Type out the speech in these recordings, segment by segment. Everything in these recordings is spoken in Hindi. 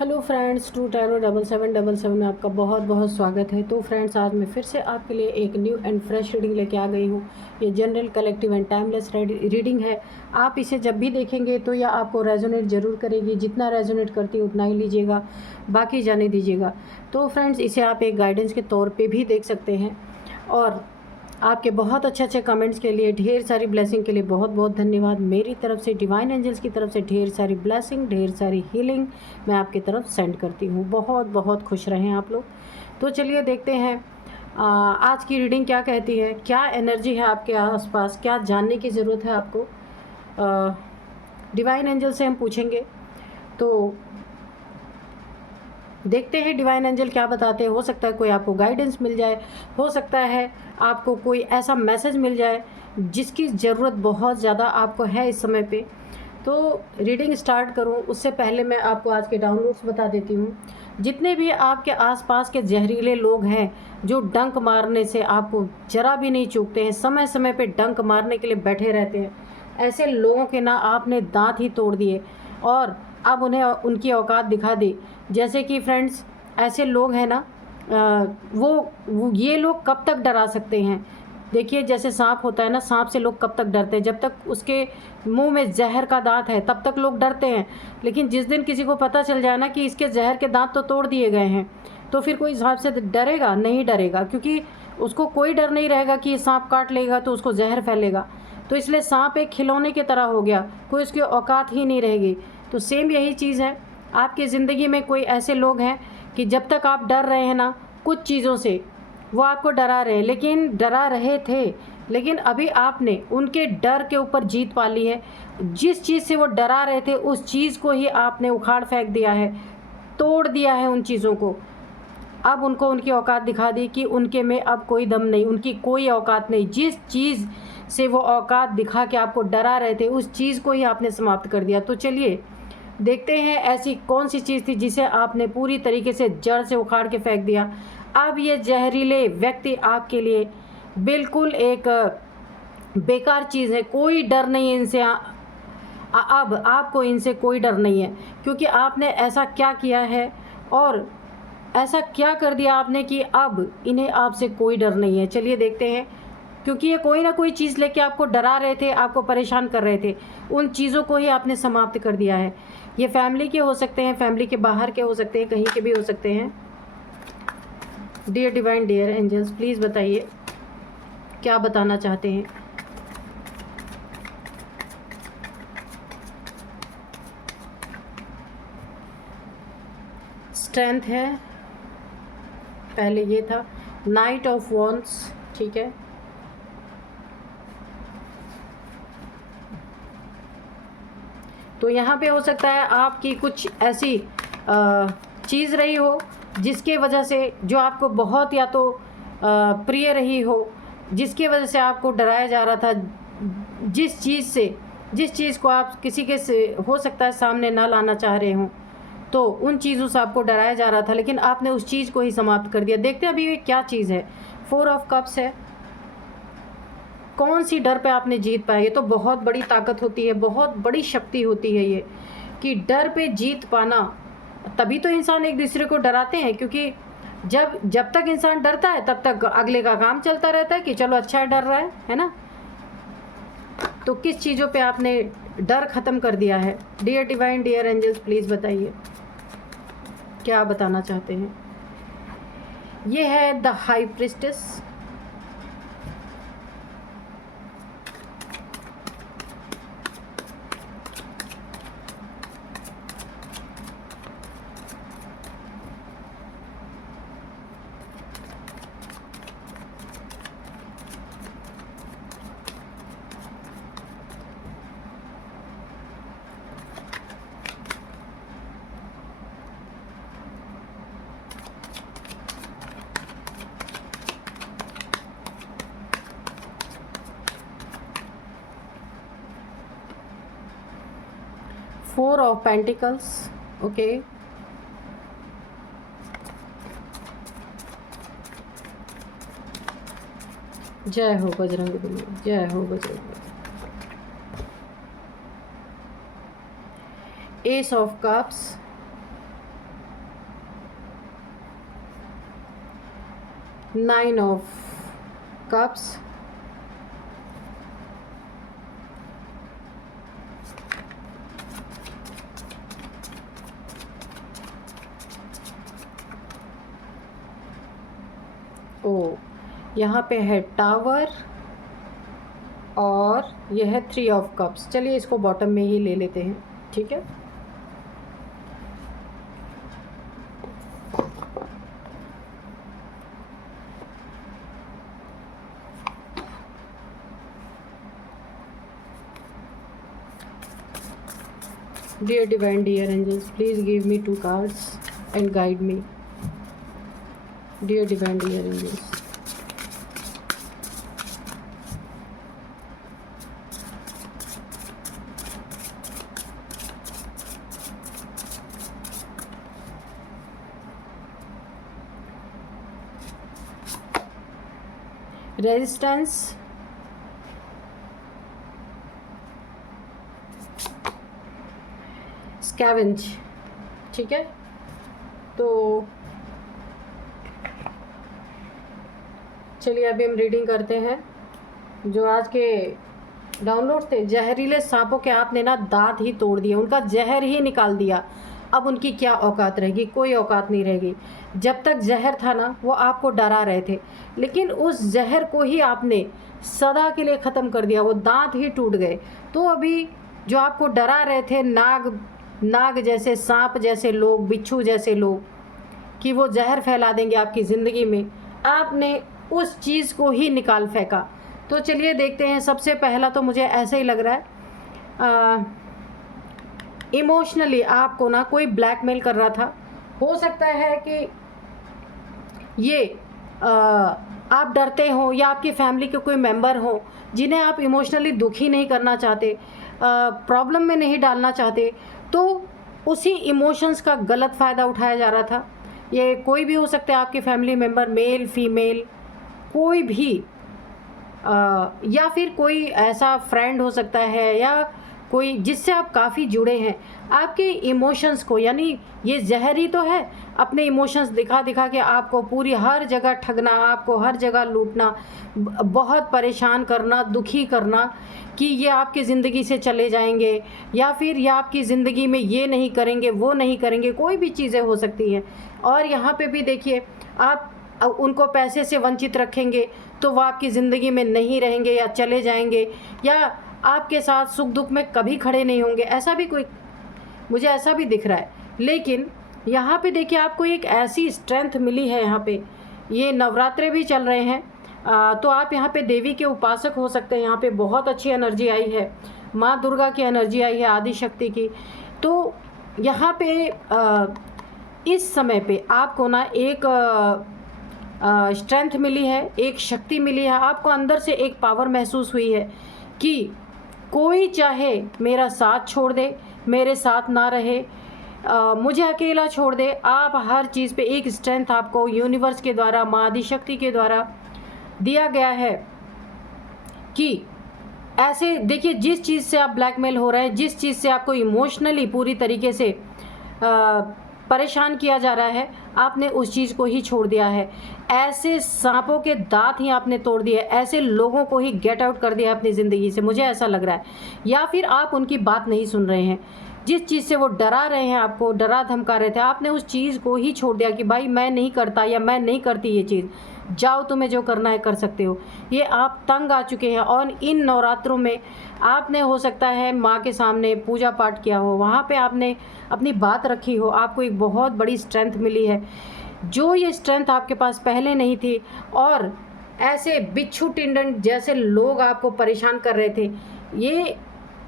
हेलो फ्रेंड्स, 2 10 7 7 7 में आपका बहुत बहुत स्वागत है। तो फ्रेंड्स, आज मैं फिर से आपके लिए एक न्यू एंड फ्रेश रीडिंग लेके आ गई हूँ। ये general, collective and timeless reading है। आप इसे जब भी देखेंगे तो यह आपको रेजोनेट ज़रूर करेगी। जितना रेजोनेट करती है उतना ही लीजिएगा, बाकी जाने दीजिएगा। तो फ्रेंड्स, इसे आप एक गाइडेंस के तौर पर भी देख सकते हैं। और आपके बहुत अच्छे अच्छे कमेंट्स के लिए, ढेर सारी ब्लेसिंग के लिए बहुत बहुत धन्यवाद। मेरी तरफ से, डिवाइन एंजल्स की तरफ से ढेर सारी ब्लेसिंग, ढेर सारी हीलिंग मैं आपकी तरफ सेंड करती हूँ। बहुत बहुत खुश रहें आप लोग। तो चलिए देखते हैं आज की रीडिंग क्या कहती है, क्या एनर्जी है आपके आसपास, क्या जानने की ज़रूरत है आपको। डिवाइन एंजल से हम पूछेंगे, तो देखते हैं डिवाइन एंजल क्या बताते हैं। हो सकता है कोई आपको गाइडेंस मिल जाए, हो सकता है आपको कोई ऐसा मैसेज मिल जाए जिसकी ज़रूरत बहुत ज़्यादा आपको है इस समय पे। तो रीडिंग स्टार्ट करूं उससे पहले मैं आपको आज के डाउनलोड्स बता देती हूं। जितने भी आपके आसपास के जहरीले लोग हैं जो डंक मारने से आपको ज़रा भी नहीं चूकते हैं, समय समय पे डंक मारने के लिए बैठे रहते हैं, ऐसे लोगों के ना आपने दांत ही तोड़ दिए और अब उन्हें उनकी औकात दिखा दी। जैसे कि फ्रेंड्स, ऐसे लोग हैं ना, वो ये लोग कब तक डरा सकते हैं। देखिए, जैसे सांप होता है ना, सांप से लोग कब तक डरते हैं, जब तक उसके मुंह में जहर का दांत है तब तक लोग डरते हैं। लेकिन जिस दिन किसी को पता चल जाए ना कि इसके जहर के दांत तो तोड़ दिए गए हैं, तो फिर कोई सांप से डरेगा नहीं, डरेगा, क्योंकि उसको कोई डर नहीं रहेगा कि सांप काट लेगा तो उसको जहर फैलेगा। तो इसलिए सांप एक खिलौने की तरह हो गया, कोई उसकी औकात ही नहीं रहेगी। तो सेम यही चीज़ है, आपकी ज़िंदगी में कोई ऐसे लोग हैं कि जब तक आप डर रहे हैं ना कुछ चीज़ों से, वो आपको डरा रहे, लेकिन डरा रहे थे, लेकिन अभी आपने उनके डर के ऊपर जीत पा ली है। जिस चीज़ से वो डरा रहे थे उस चीज़ को ही आपने उखाड़ फेंक दिया है, तोड़ दिया है उन चीज़ों को। अब उनको उनकी औकात दिखा दी कि उनके में अब कोई दम नहीं, उनकी कोई औकात नहीं। जिस चीज़ से वो औकात दिखा के आपको डरा रहे थे उस चीज़ को ही आपने समाप्त कर दिया। तो चलिए देखते हैं ऐसी कौन सी चीज़ थी जिसे आपने पूरी तरीके से जड़ से उखाड़ के फेंक दिया। अब ये जहरीले व्यक्ति आपके लिए बिल्कुल एक बेकार चीज़ है, कोई डर नहीं है इनसे। अब आपको इनसे कोई डर नहीं है, क्योंकि आपने ऐसा क्या किया है और ऐसा क्या कर दिया आपने कि अब इन्हें आपसे कोई डर नहीं है। चलिए देखते हैं, क्योंकि ये कोई ना कोई चीज़ लेके आपको डरा रहे थे, आपको परेशान कर रहे थे, उन चीज़ों को ही आपने समाप्त कर दिया है। ये फैमिली के हो सकते हैं, फैमिली के बाहर के हो सकते हैं, कहीं के भी हो सकते हैं। Dear divine, dear angels, please बताइए क्या बताना चाहते हैं। स्ट्रेंथ है, पहले ये था नाइट ऑफ वॉन्ड्स, ठीक है। तो यहाँ पे हो सकता है आपकी कुछ ऐसी चीज़ रही हो जिसके वजह से, जो आपको बहुत या तो प्रिय रही हो, जिसकी वजह से आपको डराया जा रहा था, जिस चीज़ को आप किसी के से हो सकता है सामने ना लाना चाह रहे हों, तो उन चीज़ों से आपको डराया जा रहा था, लेकिन आपने उस चीज़ को ही समाप्त कर दिया। देखते हैं अभी ये क्या चीज़ है। 4 ऑफ कप्स है, कौन सी डर पे आपने जीत पाया। ये तो बहुत बड़ी ताकत होती है, बहुत बड़ी शक्ति होती है ये, कि डर पे जीत पाना। तभी तो इंसान एक दूसरे को डराते हैं, क्योंकि जब तक इंसान डरता है तब तक अगले का काम चलता रहता है कि चलो अच्छा है, डर रहा है ना। तो किस चीज़ों पे आपने डर ख़त्म कर दिया है। Dear divine, dear angels, please बताइए क्या बताना चाहते हैं। ये है the high priestess, four of pentacles, okay. जय हो बजरंगबली, जय हो Bajrangbali. Ace of cups, 9 of cups, ओ यहाँ पे है टावर और यह है 3 ऑफ कप्स। चलिए इसको बॉटम में ही ले लेते हैं, ठीक है। Dear divine, dear angels, please give me 2 cards and guide me. Dear divine, dear angels. Resistance, scavenge, ठीक है। तो चलिए अभी हम रीडिंग करते हैं। जो आज के डाउनलोड थे, जहरीले सांपों के आपने ना दांत ही तोड़ दिए, उनका जहर ही निकाल दिया। अब उनकी क्या औकात रहेगी? कोई औकात नहीं रहेगी। जब तक जहर था ना, वो आपको डरा रहे थे, लेकिन उस जहर को ही आपने सदा के लिए ख़त्म कर दिया। वो दांत ही टूट गए। तो अभी जो आपको डरा रहे थे, नाग जैसे, सांप जैसे लोग, बिच्छू जैसे लोग, कि वो जहर फैला देंगे आपकी ज़िंदगी में, आपने उस चीज़ को ही निकाल फेंका। तो चलिए देखते हैं। सबसे पहला तो मुझे ऐसा ही लग रहा है, इमोशनली आपको ना कोई ब्लैकमेल कर रहा था। हो सकता है कि ये आप डरते हो, या आपकी फैमिली के कोई मेंबर हो जिन्हें आप इमोशनली दुखी नहीं करना चाहते, प्रॉब्लम में नहीं डालना चाहते, तो उसी इमोशंस का गलत फ़ायदा उठाया जा रहा था। ये कोई भी हो सकता है, आपके फैमिली मेम्बर, मेल फीमेल, कोई भी, या फिर कोई ऐसा फ्रेंड हो सकता है, या कोई जिससे आप काफ़ी जुड़े हैं। आपके इमोशंस को, यानी ये जहर ही तो है, अपने इमोशंस दिखा दिखा के आपको पूरी हर जगह ठगना, आपको हर जगह लूटना, बहुत परेशान करना, दुखी करना कि ये आपकी ज़िंदगी से चले जाएंगे, या फिर ये आपकी ज़िंदगी में ये नहीं करेंगे, वो नहीं करेंगे, कोई भी चीज़ें हो सकती हैं। और यहाँ पे भी देखिए, आप उनको पैसे से वंचित रखेंगे तो वो आपकी ज़िंदगी में नहीं रहेंगे, या चले जाएंगे, या आपके साथ सुख दुख में कभी खड़े नहीं होंगे। ऐसा भी कोई, मुझे ऐसा भी दिख रहा है। लेकिन यहाँ पे देखिए, आपको एक ऐसी स्ट्रेंथ मिली है। यहाँ पे ये नवरात्रे भी चल रहे हैं, तो आप यहाँ पे देवी के उपासक हो सकते हैं। यहाँ पे बहुत अच्छी एनर्जी आई है, माँ दुर्गा की एनर्जी आई है, आदि शक्ति की। तो यहाँ पे इस समय पे आपको ना एक स्ट्रेंथ मिली है, एक शक्ति मिली है। आपको अंदर से एक पावर महसूस हुई है कि कोई चाहे मेरा साथ छोड़ दे, मेरे साथ ना रहे, मुझे अकेला छोड़ दे, आप हर चीज़ पे एक स्ट्रेंथ आपको यूनिवर्स के द्वारा, माँ आदि शक्ति के द्वारा दिया गया है। कि ऐसे देखिए, जिस चीज़ से आप ब्लैकमेल हो रहे हैं, जिस चीज़ से आपको इमोशनली पूरी तरीके से परेशान किया जा रहा है, आपने उस चीज़ को ही छोड़ दिया है। ऐसे सांपों के दांत ही आपने तोड़ दिए, ऐसे लोगों को ही गेट आउट कर दिया अपनी ज़िंदगी से, मुझे ऐसा लग रहा है। या फिर आप उनकी बात नहीं सुन रहे हैं, जिस चीज़ से वो डरा रहे हैं, आपको डरा धमका रहे थे, आपने उस चीज़ को ही छोड़ दिया कि भाई मैं नहीं करता, या मैं नहीं करती ये चीज़, जाओ तुम्हें जो करना है कर सकते हो। ये आप तंग आ चुके हैं। और इन नवरात्रों में आपने हो सकता है माँ के सामने पूजा पाठ किया हो, वहाँ पे आपने अपनी बात रखी हो, आपको एक बहुत बड़ी स्ट्रेंथ मिली है, जो ये स्ट्रेंथ आपके पास पहले नहीं थी। और ऐसे बिच्छू टिंडन जैसे लोग आपको परेशान कर रहे थे, ये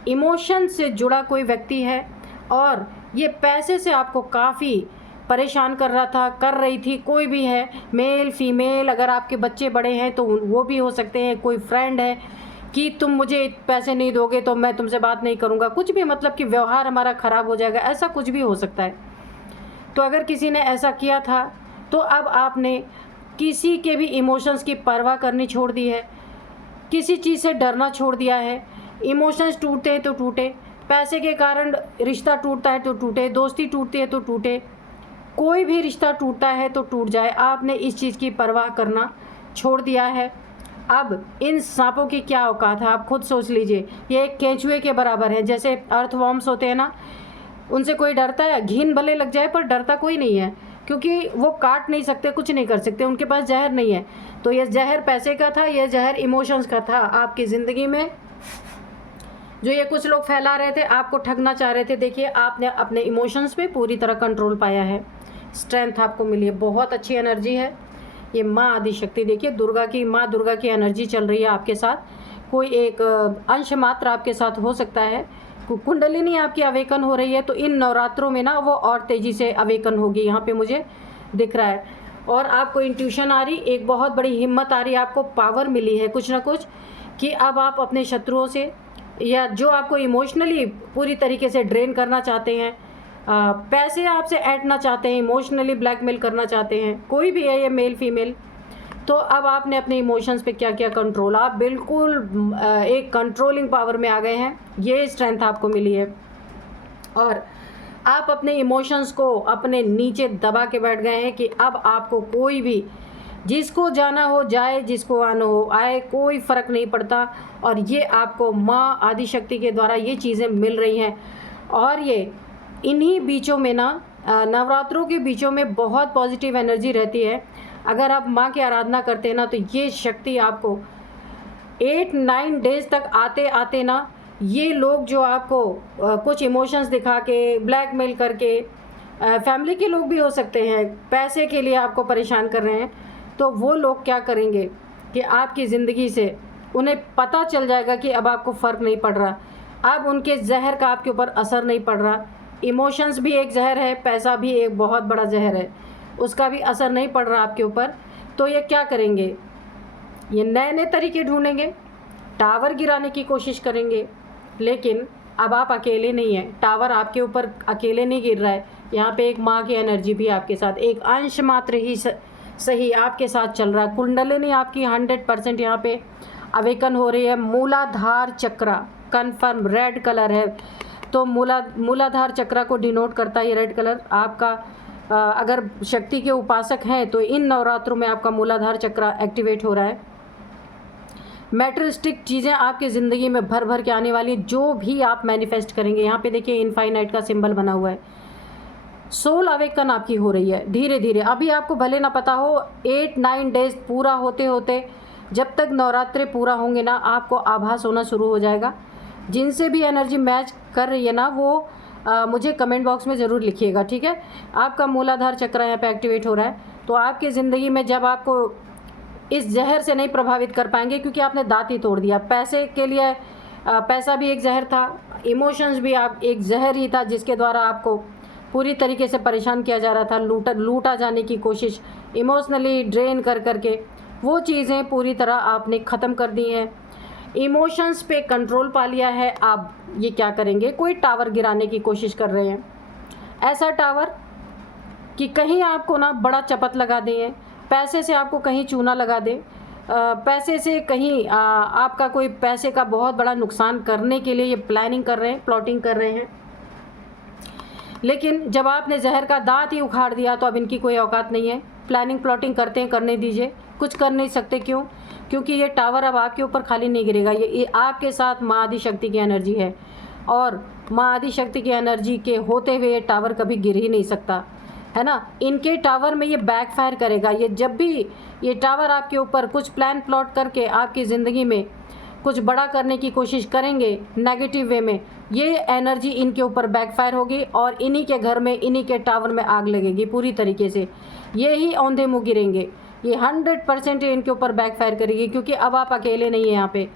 इमोशन से जुड़ा कोई व्यक्ति है, और ये पैसे से आपको काफ़ी परेशान कर रहा था, कर रही थी, कोई भी है, मेल फीमेल, अगर आपके बच्चे बड़े हैं तो वो भी हो सकते हैं, कोई फ्रेंड है कि तुम मुझे पैसे नहीं दोगे तो मैं तुमसे बात नहीं करूँगा, कुछ भी, मतलब कि व्यवहार हमारा ख़राब हो जाएगा, ऐसा कुछ भी हो सकता है। तो अगर किसी ने ऐसा किया था, तो अब आपने किसी के भी इमोशंस की परवाह करनी छोड़ दी है, किसी चीज़ से डरना छोड़ दिया है। इमोशंस टूटते हैं तो टूटे, पैसे के कारण रिश्ता टूटता है तो टूटे, दोस्ती टूटती है तो टूटे, कोई भी रिश्ता टूटता है तो टूट जाए, आपने इस चीज़ की परवाह करना छोड़ दिया है। अब इन सांपों की क्या औकात है, आप खुद सोच लीजिए। ये एक केंचुए के बराबर है। जैसे अर्थवॉर्म्स होते हैं ना, उनसे कोई डरता है? घिन भले लग जाए पर डरता कोई नहीं है, क्योंकि वो काट नहीं सकते, कुछ नहीं कर सकते, उनके पास जहर नहीं है। तो ये जहर पैसे का था, ये जहर इमोशंस का था। आपकी ज़िंदगी में जो ये कुछ लोग फैला रहे थे, आपको ठगना चाह रहे थे, देखिए आपने अपने इमोशंस पे पूरी तरह कंट्रोल पाया है। स्ट्रेंथ आपको मिली है, बहुत अच्छी एनर्जी है। ये माँ आदिशक्ति, देखिए दुर्गा की, माँ दुर्गा की एनर्जी चल रही है आपके साथ। कोई एक अंश मात्र आपके साथ हो सकता है। कुंडलिनी आपकी अवेकन हो रही है, तो इन नवरात्रों में ना वो और तेज़ी से अवेकन होगी, यहाँ पे मुझे दिख रहा है। और आपको इंट्यूशन आ रही, एक बहुत बड़ी हिम्मत आ रही है, आपको पावर मिली है कुछ ना कुछ, कि अब आप अपने शत्रुओं से, या जो आपको इमोशनली पूरी तरीके से ड्रेन करना चाहते हैं, पैसे आपसे ऐंठना चाहते हैं, इमोशनली ब्लैकमेल करना चाहते हैं, कोई भी है ये, मेल फीमेल, तो अब आपने अपने इमोशंस पे क्या क्या कंट्रोल, आप बिल्कुल एक कंट्रोलिंग पावर में आ गए हैं। ये स्ट्रेंथ आपको मिली है। और आप अपने इमोशंस को अपने नीचे दबा के बैठ गए हैं कि अब आपको कोई भी, जिसको जाना हो जाए, जिसको आना हो आए, कोई फ़र्क नहीं पड़ता। और ये आपको माँ आदिशक्ति के द्वारा ये चीज़ें मिल रही हैं। और ये इन्हीं बीचों में ना, नवरात्रों के बीचों में बहुत पॉजिटिव एनर्जी रहती है। अगर आप माँ की आराधना करते हैं ना, तो ये शक्ति आपको 8-9 डेज़ तक आते आते ना, ये लोग जो आपको कुछ इमोशंस दिखा के, ब्लैकमेल करके, फैमिली के लोग भी हो सकते हैं, पैसे के लिए आपको परेशान कर रहे हैं, तो वो लोग क्या करेंगे कि आपकी ज़िंदगी से उन्हें पता चल जाएगा कि अब आपको फ़र्क नहीं पड़ रहा, अब उनके जहर का आपके ऊपर असर नहीं पड़ रहा। इमोशंस भी एक जहर है, पैसा भी एक बहुत बड़ा जहर है, उसका भी असर नहीं पड़ रहा आपके ऊपर। तो ये क्या करेंगे, ये नए नए तरीके ढूंढेंगे, टावर गिराने की कोशिश करेंगे। लेकिन अब आप अकेले नहीं हैं, टावर आपके ऊपर अकेले नहीं गिर रहा है, यहाँ पे एक माँ की एनर्जी भी आपके साथ, एक अंश मात्र ही सही आपके साथ चल रहा है। कुंडलिनी आपकी 100% यहाँ पे अवेकन हो रही है। मूलाधार चक्रा कन्फर्म रेड कलर है, तो मूलाधार चक्रा को डिनोट करता है ये रेड कलर आपका। अगर शक्ति के उपासक हैं तो इन नवरात्रों में आपका मूलाधार चक्रा एक्टिवेट हो रहा है। मैटेरियलिस्टिक चीज़ें आपकी ज़िंदगी में भर भर के आने वाली, जो भी आप मैनिफेस्ट करेंगे। यहाँ पे देखिए इनफाइनाइट का सिंबल बना हुआ है। सोल अवेकन आपकी हो रही है धीरे धीरे। अभी आपको भले ना पता हो, 8-9 डेज पूरा होते होते, जब तक नवरात्रे पूरा होंगे ना, आपको आभास होना शुरू हो जाएगा। जिनसे भी एनर्जी मैच कर रही है ना, वो मुझे कमेंट बॉक्स में ज़रूर लिखिएगा, ठीक है। आपका मूलाधार चक्र यहाँ पे एक्टिवेट हो रहा है, तो आपकी ज़िंदगी में जब आपको इस जहर से नहीं प्रभावित कर पाएंगे, क्योंकि आपने दांत ही तोड़ दिया। पैसे के लिए, पैसा भी एक जहर था, इमोशंस भी आप एक जहर ही था, जिसके द्वारा आपको पूरी तरीके से परेशान किया जा रहा था, लूटा जाने की कोशिश, इमोशनली ड्रेन कर करके वो चीज़ें पूरी तरह आपने ख़त्म कर दी हैं। इमोशंस पे कंट्रोल पा लिया है। आप ये क्या करेंगे, कोई टावर गिराने की कोशिश कर रहे हैं, ऐसा टावर कि कहीं आपको ना बड़ा चपत लगा दें, पैसे से आपको कहीं चूना लगा दे, पैसे से कहीं आपका कोई पैसे का बहुत बड़ा नुकसान करने के लिए ये प्लानिंग कर रहे हैं, प्लॉटिंग कर रहे हैं। लेकिन जब आपने जहर का दांत ही उखाड़ दिया, तो अब इनकी कोई औकात नहीं है। प्लानिंग प्लॉटिंग करते हैं, करने दीजिए, कुछ कर नहीं सकते। क्यों? क्योंकि ये टावर अब आपके ऊपर खाली नहीं गिरेगा। ये आपके साथ माँ आदिशक्ति की एनर्जी है, और माँ आदिशक्ति की एनर्जी के होते हुए ये टावर कभी गिर ही नहीं सकता, है ना। इनके टावर में ये बैकफायर करेगा। ये जब भी ये टावर आपके ऊपर कुछ प्लान प्लॉट करके आपकी ज़िंदगी में कुछ बड़ा करने की कोशिश करेंगे नेगेटिव वे में, ये एनर्जी इनके ऊपर बैकफायर होगी, और इन्हीं के घर में, इन्हीं के टावर में आग लगेगी पूरी तरीके से। ये ही औंधे मुँह गिरेंगे, ये 100% इनके ऊपर बैकफायर करेगी, क्योंकि अब आप अकेले नहीं हैं यहाँ पे।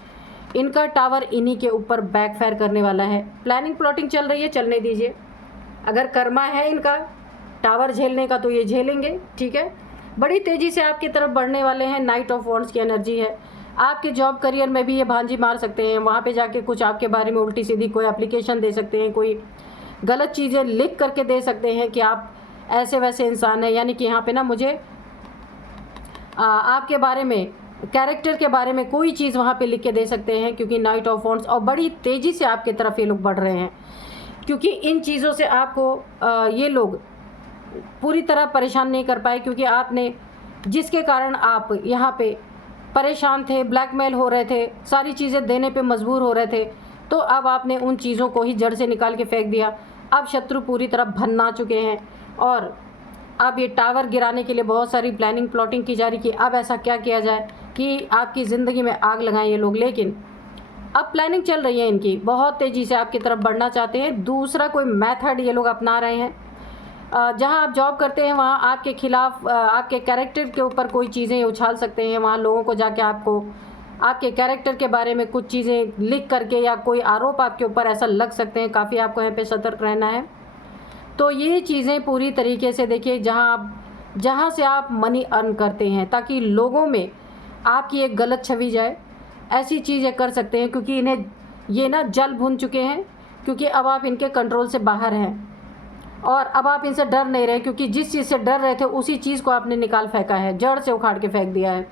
इनका टावर इन्हीं के ऊपर बैकफायर करने वाला है। प्लानिंग प्लॉटिंग चल रही है, चलने दीजिए। अगर कर्मा है इनका टावर झेलने का, तो ये झेलेंगे, ठीक है। बड़ी तेज़ी से आपकी तरफ बढ़ने वाले हैं। नाइट ऑफ वॉन्ड्स की एनर्जी है। आपके जॉब करियर में भी ये भांजी मार सकते हैं, वहाँ पे जाके कुछ आपके बारे में उल्टी सीधी कोई एप्लीकेशन दे सकते हैं, कोई गलत चीज़ें लिख करके दे सकते हैं कि आप ऐसे वैसे इंसान हैं। यानी कि यहाँ पे ना मुझे आपके बारे में, कैरेक्टर के बारे में कोई चीज़ वहाँ पे लिख के दे सकते हैं, क्योंकि नाइट ऑफ वॉन्ड्स, और बड़ी तेज़ी से आपकी तरफ ये लोग बढ़ रहे हैं, क्योंकि इन चीज़ों से आपको ये लोग पूरी तरह परेशान नहीं कर पाए, क्योंकि आपने जिसके कारण आप यहाँ पे परेशान थे, ब्लैकमेल हो रहे थे, सारी चीज़ें देने पे मजबूर हो रहे थे, तो अब आपने उन चीज़ों को ही जड़ से निकाल के फेंक दिया। अब शत्रु पूरी तरह भन्ना चुके हैं और अब ये टावर गिराने के लिए बहुत सारी प्लानिंग प्लॉटिंग की जा रही कि अब ऐसा क्या किया जाए कि आपकी ज़िंदगी में आग लगाएं ये लोग। लेकिन अब प्लानिंग चल रही है इनकी, बहुत तेज़ी से आपकी तरफ बढ़ना चाहते हैं। दूसरा कोई मेथड ये लोग अपना रहे हैं। जहां आप जॉब करते हैं वहां आपके खिलाफ, आपके कैरेक्टर के ऊपर कोई चीज़ें उछाल सकते हैं। वहां लोगों को जाके आपको आपके कैरेक्टर के बारे में कुछ चीज़ें लिख करके या कोई आरोप आपके ऊपर ऐसा लग सकते हैं। काफ़ी आपको यहाँ पे सतर्क रहना है। तो ये चीज़ें पूरी तरीके से देखिए, जहाँ से आप मनी अर्न करते हैं, ताकि लोगों में आपकी एक गलत छवि जाए, ऐसी चीज़ें कर सकते हैं। क्योंकि इन्हें ये ना जल भून चुके हैं, क्योंकि अब आप इनके कंट्रोल से बाहर हैं और अब आप इनसे डर नहीं रहे, क्योंकि जिस चीज़ से डर रहे थे उसी चीज़ को आपने निकाल फेंका है, जड़ से उखाड़ के फेंक दिया है।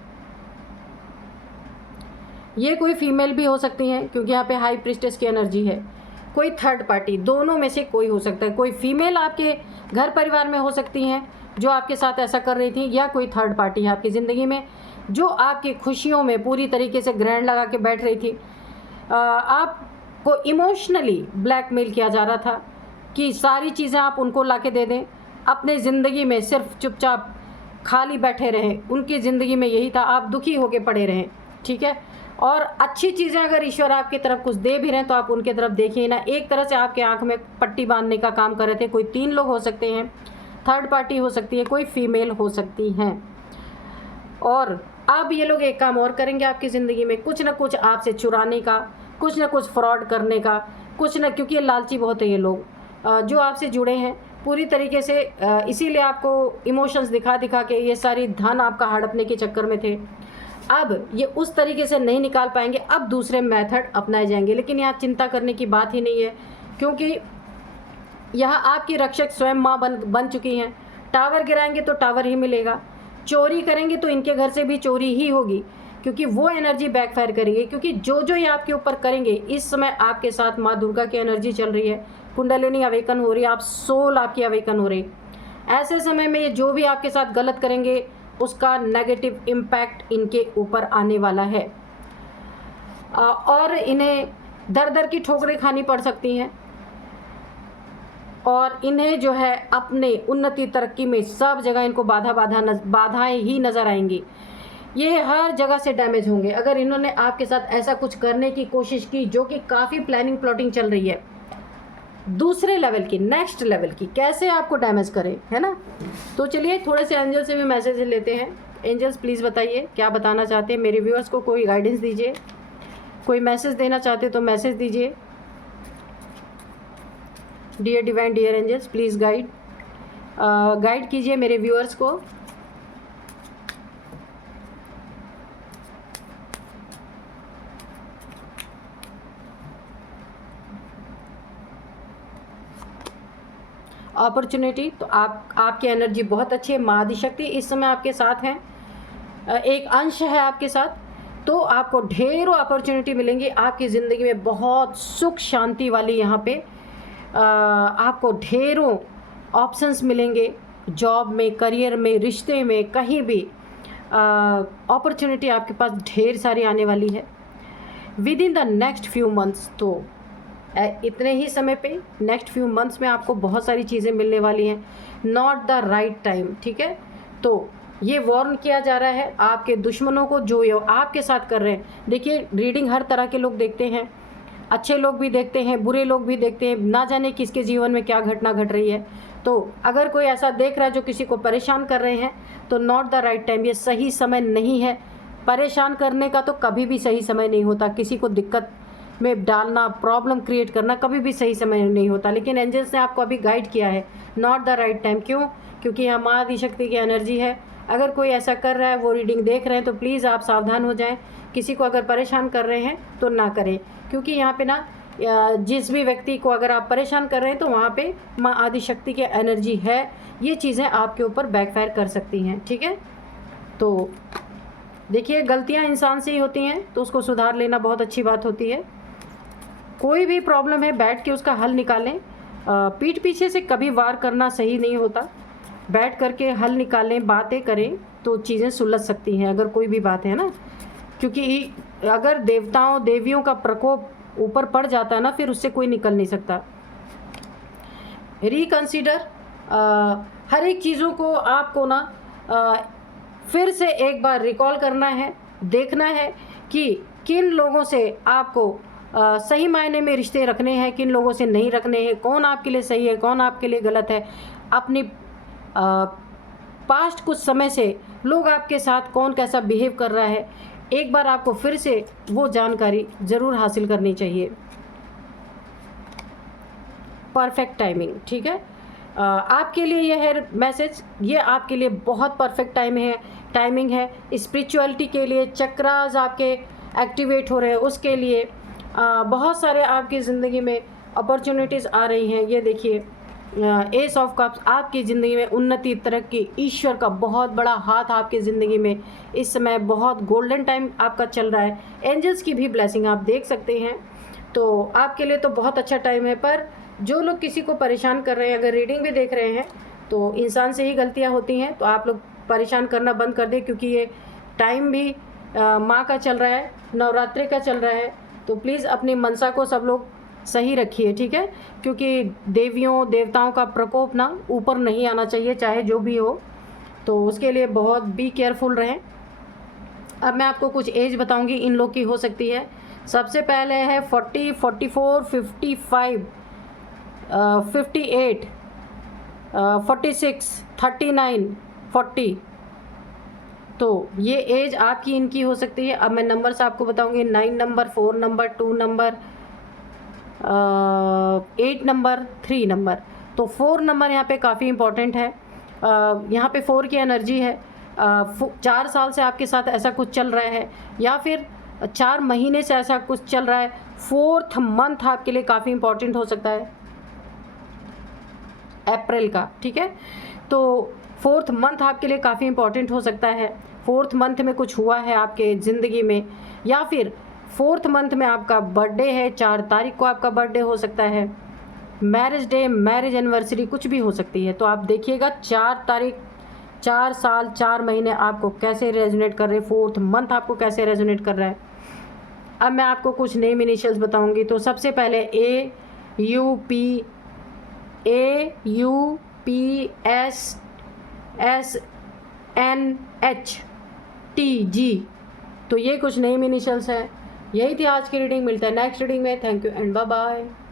ये कोई फीमेल भी हो सकती हैं, क्योंकि यहाँ पे हाई प्रिस्टेस की एनर्जी है। कोई थर्ड पार्टी, दोनों में से कोई हो सकता है। कोई फीमेल आपके घर परिवार में हो सकती हैं जो आपके साथ ऐसा कर रही थी, या कोई थर्ड पार्टी है आपकी ज़िंदगी में जो आपकी खुशियों में पूरी तरीके से ग्रहण लगा के बैठ रही थी। आपको इमोशनली ब्लैकमेल किया जा रहा था कि सारी चीज़ें आप उनको ला के दे दें, अपने ज़िंदगी में सिर्फ चुपचाप खाली बैठे रहें। उनकी ज़िंदगी में यही था, आप दुखी होके पड़े रहें, ठीक है। और अच्छी चीज़ें अगर ईश्वर आपकी तरफ कुछ दे भी रहे हैं तो आप उनके तरफ देखिए ना। एक तरह से आपके आंख में पट्टी बांधने का काम कर रहे थे। कोई 3 लोग हो सकते हैं, थर्ड पार्टी हो सकती है, कोई फीमेल हो सकती हैं। और अब ये लोग एक काम और करेंगे आपकी ज़िंदगी में, कुछ ना कुछ आपसे चुराने का, कुछ ना कुछ फ्रॉड करने का, कुछ ना, क्योंकि ये लालची बहुत है ये लोग जो आपसे जुड़े हैं पूरी तरीके से। इसीलिए आपको इमोशंस दिखा दिखा के ये सारी धन आपका हड़पने के चक्कर में थे। अब ये उस तरीके से नहीं निकाल पाएंगे, अब दूसरे मेथड अपनाए जाएंगे। लेकिन यहाँ चिंता करने की बात ही नहीं है, क्योंकि यहाँ आपकी रक्षक स्वयं माँ बन चुकी हैं। टावर गिराएंगे तो टावर ही मिलेगा, चोरी करेंगे तो इनके घर से भी चोरी ही होगी, क्योंकि वो एनर्जी बैकफायर करेगी। क्योंकि जो ये आपके ऊपर करेंगे, इस समय आपके साथ माँ दुर्गा की एनर्जी चल रही है, कुंडलिनी अवेकन हो रही है, आप सोल आपकी अवेकन हो रही। ऐसे समय में ये जो भी आपके साथ गलत करेंगे उसका नेगेटिव इम्पैक्ट इनके ऊपर आने वाला है और इन्हें दर दर की ठोकरें खानी पड़ सकती हैं। और इन्हें जो है अपने उन्नति तरक्की में सब जगह इनको बाधाएं ही नज़र आएंगी। ये हर जगह से डैमेज होंगे अगर इन्होंने आपके साथ ऐसा कुछ करने की कोशिश की, जो कि काफ़ी प्लानिंग प्लॉटिंग चल रही है दूसरे लेवल की, नेक्स्ट लेवल की, कैसे आपको डैमेज करें, है ना। तो चलिए थोड़े से एंजल से भी मैसेज लेते हैं। एंजल्स प्लीज़ बताइए क्या बताना चाहते हैं मेरे व्यूअर्स को, कोई गाइडेंस दीजिए, कोई मैसेज देना चाहते तो मैसेज दीजिए। Dear divine, dear angels, please guide कीजिए मेरे व्यूअर्स को। अपॉर्चुनिटी, तो आपकी एनर्जी बहुत अच्छी है। माँ आदिशक्ति इस समय आपके साथ हैं, एक अंश है आपके साथ, तो आपको ढेरों अपॉर्चुनिटी मिलेंगी आपकी ज़िंदगी में। बहुत सुख शांति वाली यहाँ पे आपको ढेरों ऑप्शंस मिलेंगे, जॉब में, करियर में, रिश्ते में, कहीं भी अपॉर्चुनिटी आपके पास ढेर सारी आने वाली है with in the next few months. तो इतने ही समय पे नेक्स्ट फ्यू मंथ्स में आपको बहुत सारी चीज़ें मिलने वाली हैं। नॉट द राइट टाइम, ठीक है। तो ये वार्न किया जा रहा है आपके दुश्मनों को जो ये आपके साथ कर रहे हैं। देखिए रीडिंग हर तरह के लोग देखते हैं, अच्छे लोग भी देखते हैं, बुरे लोग भी देखते हैं, ना जाने किसके जीवन में क्या घटना घट रही है। तो अगर कोई ऐसा देख रहा है जो किसी को परेशान कर रहे हैं, तो नॉट द राइट टाइम, ये सही समय नहीं है। परेशान करने का तो कभी भी सही समय नहीं होता, किसी को दिक्कत में डालना, प्रॉब्लम क्रिएट करना कभी भी सही समय नहीं होता। लेकिन एंजल्स ने आपको अभी गाइड किया है नॉट द राइट टाइम। क्यों? क्योंकि यहाँ माँ आदिशक्ति की एनर्जी है। अगर कोई ऐसा कर रहा है, वो रीडिंग देख रहे हैं, तो प्लीज़ आप सावधान हो जाएं। किसी को अगर परेशान कर रहे हैं तो ना करें, क्योंकि यहाँ पे ना जिस भी व्यक्ति को अगर आप परेशान कर रहे हैं तो वहाँ पे माँ आदिशक्ति की एनर्जी है। ये चीज़ें आपके ऊपर बैकफायर कर सकती हैं, ठीक है। तो देखिए गलतियाँ इंसान से ही होती हैं, तो उसको सुधार लेना बहुत अच्छी बात होती है। कोई भी प्रॉब्लम है बैठ के उसका हल निकालें। पीठ पीछे से कभी वार करना सही नहीं होता। बैठ करके हल निकालें, बातें करें तो चीज़ें सुलझ सकती हैं, अगर कोई भी बात है ना। क्योंकि अगर देवताओं देवियों का प्रकोप ऊपर पड़ जाता है ना, फिर उससे कोई निकल नहीं सकता। रिकंसीडर, हर एक चीज़ों को आपको ना फिर से एक बार रिकॉल करना है, देखना है कि किन लोगों से आपको सही मायने में रिश्ते रखने हैं, किन लोगों से नहीं रखने हैं, कौन आपके लिए सही है, कौन आपके लिए गलत है। अपनी पास्ट कुछ समय से लोग आपके साथ कौन कैसा बिहेव कर रहा है, एक बार आपको फिर से वो जानकारी ज़रूर हासिल करनी चाहिए। परफेक्ट टाइमिंग, ठीक है। आपके लिए यह है मैसेज, ये आपके लिए बहुत परफेक्ट टाइमिंग है। स्पिरिचुअलिटी के लिए चक्रास आपके एक्टिवेट हो रहे हैं, उसके लिए बहुत सारे आपकी ज़िंदगी में अपॉर्चुनिटीज़ आ रही हैं। ये देखिए, एस ऑफ कप्स, आपकी ज़िंदगी में उन्नति, तरक्की, ईश्वर का बहुत बड़ा हाथ आपकी ज़िंदगी में इस समय बहुत गोल्डन टाइम आपका चल रहा है। एंजल्स की भी ब्लेसिंग आप देख सकते हैं, तो आपके लिए तो बहुत अच्छा टाइम है। पर जो लोग किसी को परेशान कर रहे हैं, अगर रीडिंग भी देख रहे हैं तो इंसान से ही गलतियां होती हैं, तो आप लोग परेशान करना बंद कर दें, क्योंकि ये टाइम भी माँ का चल रहा है, नवरात्रि का चल रहा है। तो प्लीज़ अपनी मनसा को सब लोग सही रखिए, ठीक है, क्योंकि देवियों देवताओं का प्रकोप ना ऊपर नहीं आना चाहिए, चाहे जो भी हो। तो उसके लिए बहुत बी केयरफुल रहें। अब मैं आपको कुछ एज बताऊंगी इन लोग की हो सकती है। सबसे पहले है 40, 44, 55, 58, 46, 39, 40। तो ये एज आपकी इनकी हो सकती है। अब मैं नंबर्स आपको बताऊंगी, 9 number, 4 number, 2 number, 8 number, 3 number. तो 4 नंबर यहाँ पे काफ़ी इम्पॉर्टेंट है। यहाँ पे 4 की एनर्जी है। 4 साल से आपके साथ ऐसा कुछ चल रहा है, या फिर 4 महीने से ऐसा कुछ चल रहा है। 4th मंथ आपके लिए काफ़ी इम्पॉर्टेंट हो सकता है, अप्रैल का, ठीक है। तो 4th मंथ आपके लिए काफ़ी इम्पॉर्टेंट हो सकता है। 4th मंथ में कुछ हुआ है आपके ज़िंदगी में, या फिर 4th मंथ में आपका बर्थडे है, 4 तारीख को आपका बर्थडे हो सकता है, मैरिज डे, मैरिज एनिवर्सरी कुछ भी हो सकती है। तो आप देखिएगा 4 तारीख, 4 साल 4 महीने आपको कैसे रेजोनेट कर रहे हैं, 4th मंथ आपको कैसे रेजोनेट कर रहा है। अब मैं आपको कुछ नेम इनिशियल्स बताऊंगी। तो सबसे पहले AUPSSNHTG। तो ये कुछ नेम इनिशियल्स हैं। यही थी आज की रीडिंग। मिलता है नेक्स्ट रीडिंग में। Thank you and bye bye.